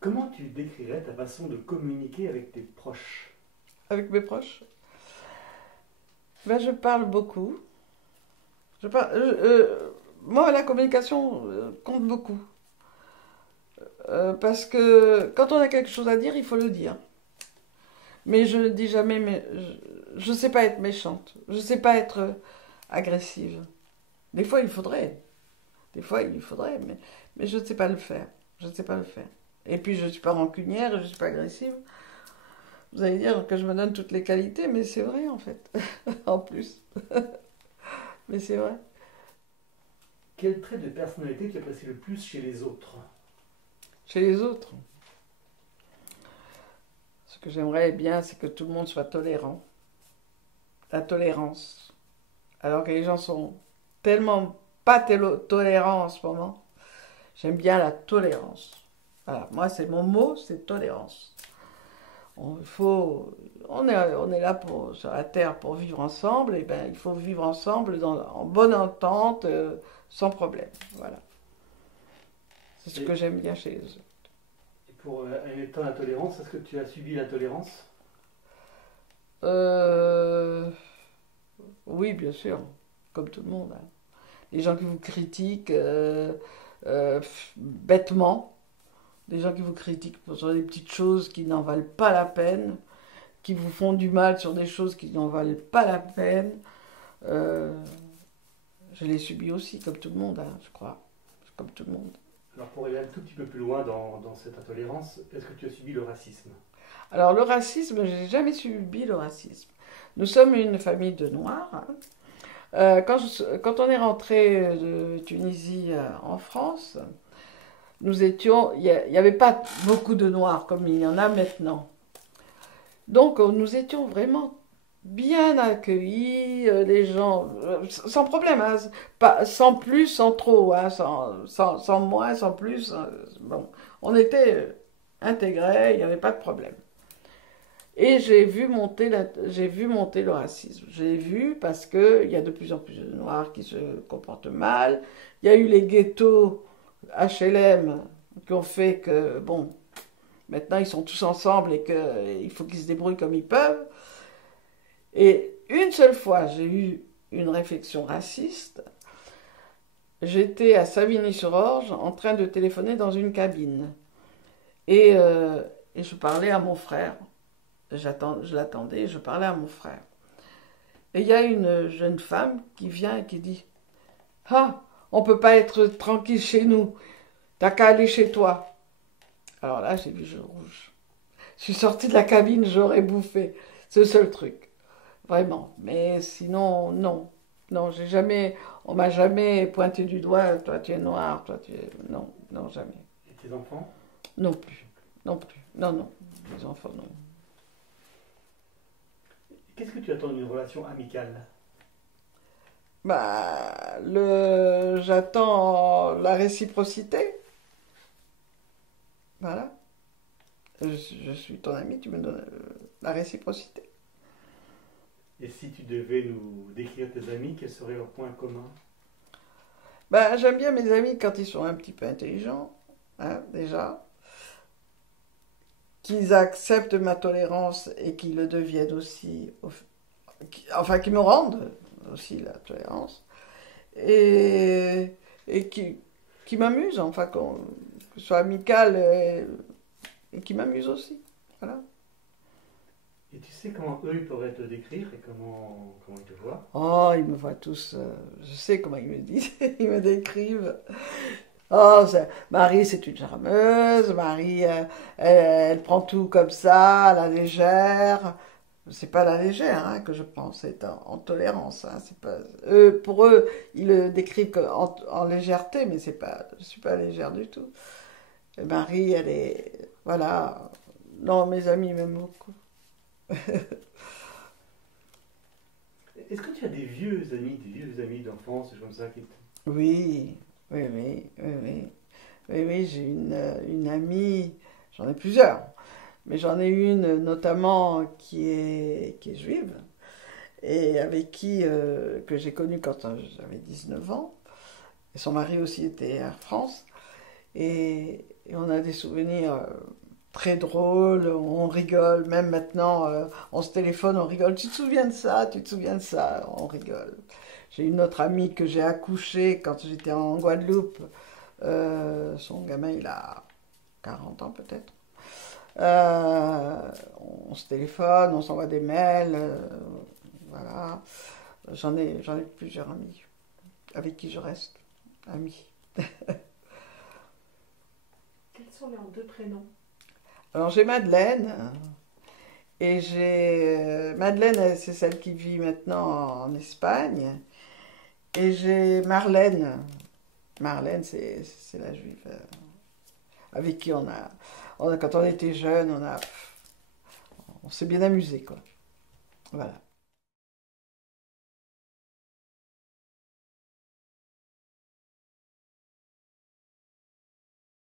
Comment tu décrirais ta façon de communiquer avec tes proches? Avec mes proches. Ben, je parle beaucoup. Je parle, moi, la communication compte beaucoup. Parce que quand on a quelque chose à dire, il faut le dire. Mais je ne dis jamais, mais je ne sais pas être méchante. Je ne sais pas être agressive. Des fois, il faudrait. Des fois, il faudrait, mais je ne sais pas le faire. Je ne sais pas le faire. Et puis, je ne suis pas rancunière, je ne suis pas agressive. Vous allez dire que je me donne toutes les qualités, mais c'est vrai, en fait. En plus. Mais c'est vrai. Quel trait de personnalité tu apprécies le plus chez les autres? Chez les autres, ce que j'aimerais bien, c'est que tout le monde soit tolérant. La tolérance. Alors que les gens sont tellement pas tolérants en ce moment. J'aime bien la tolérance. Voilà, moi, c'est mon mot, c'est tolérance. Il faut, on est là pour, sur la terre pour vivre ensemble, et ben il faut vivre ensemble en bonne entente, sans problème. Voilà, c'est ce Et, que j'aime bien chez eux. et pour étant la tolérance, est-ce que tu as subi la tolérance? Euh, oui, bien sûr, comme tout le monde, hein. Les gens qui vous critiquent bêtement, des gens qui vous critiquent sur des petites choses qui n'en valent pas la peine, qui vous font du mal sur des choses qui n'en valent pas la peine. Euh, je l'ai subi aussi, comme tout le monde, hein, je crois. Comme tout le monde. Alors pour aller un tout petit peu plus loin dans cette intolérance, est-ce que tu as subi le racisme? Alors le racisme, j'ai jamais subi le racisme. Nous sommes une famille de Noirs, hein. Quand on est rentré de Tunisie en France, il n'y avait pas beaucoup de Noirs comme il y en a maintenant. Donc nous étions vraiment bien accueillis, les gens, sans problème, hein, pas, sans plus, sans trop, hein, sans moins, sans plus. Bon, on était intégrés, il n'y avait pas de problème. Et j'ai vu monter le racisme. J'ai vu parce qu'il y a de plus en plus de Noirs qui se comportent mal. Il y a eu les ghettos HLM qui ont fait que, bon, maintenant ils sont tous ensemble et qu'il faut qu'ils se débrouillent comme ils peuvent. Et une seule fois, j'ai eu une réflexion raciste. J'étais à Savigny-sur-Orge en train de téléphoner dans une cabine. Et, euh, et je parlais à mon frère. Je l'attendais et je parlais à mon frère. Et il y a une jeune femme qui vient et qui dit: Ah, on peut pas être tranquille chez nous. T'as qu'à aller chez toi. Alors là, j'ai vu jeu rouge. Je suis sortie de la cabine, j'aurais bouffé. C'est le seul truc. Vraiment. Mais sinon, non. Non, j'ai jamais. On m'a jamais pointé du doigt. Toi, tu es noir. Toi, tu es. Non, non, jamais. Et tes enfants? Non plus. Non plus. Non, non. Les enfants, non. Qu'est-ce que tu attends d'une relation amicale? Bah, j'attends la réciprocité. Voilà. Je suis ton ami, tu me donnes la réciprocité. Et si tu devais nous décrire tes amis, quels seraient leurs points communs? Bah, j'aime bien mes amis quand ils sont un petit peu intelligents, hein, déjà. Qu'ils acceptent ma tolérance et qu'ils le deviennent aussi. Enfin, qu'ils me rendent aussi la tolérance. Et, et qui m'amusent, enfin, que ce soit amical et qui m'amusent aussi. Voilà. Et tu sais comment eux ils pourraient te décrire et comment ils te voient? Oh, ils me voient tous. Je sais comment ils me disent. Ils me décrivent. Oh, Marie, c'est une charmeuse. Marie, elle prend tout comme ça, à la légère. C'est pas à la légère hein, que je prends, c'est en tolérance, hein. C'est pas, pour eux, ils le décrivent en légèreté, mais c'est pas, je suis pas légère du tout. Et Marie, elle est. Voilà. Non, mes amis m'aiment beaucoup. Est-ce que tu as des vieux amis d'enfance, comme ça, Oui, oui, oui, oui, oui. Oui, oui, j'ai une amie, j'en ai plusieurs, mais j'en ai une notamment qui est juive et avec qui que j'ai connue quand j'avais 19 ans. Et son mari aussi était Air France. Et on a des souvenirs très drôles, on rigole, même maintenant, on se téléphone, on rigole. Tu te souviens de ça? Tu te souviens de ça? On rigole. J'ai une autre amie que j'ai accouchée quand j'étais en Guadeloupe. Son gamin, il a 40 ans peut-être. Euh, on se téléphone, on s'envoie des mails, voilà. J'en ai plusieurs amis avec qui je reste amie. Quels sont leurs deux prénoms? Alors j'ai Madeleine, et j'ai Madeleine, c'est celle qui vit maintenant en Espagne, et j'ai Marlène. Marlène, c'est la juive avec qui quand on était jeune, on s'est bien amusé, quoi. Voilà.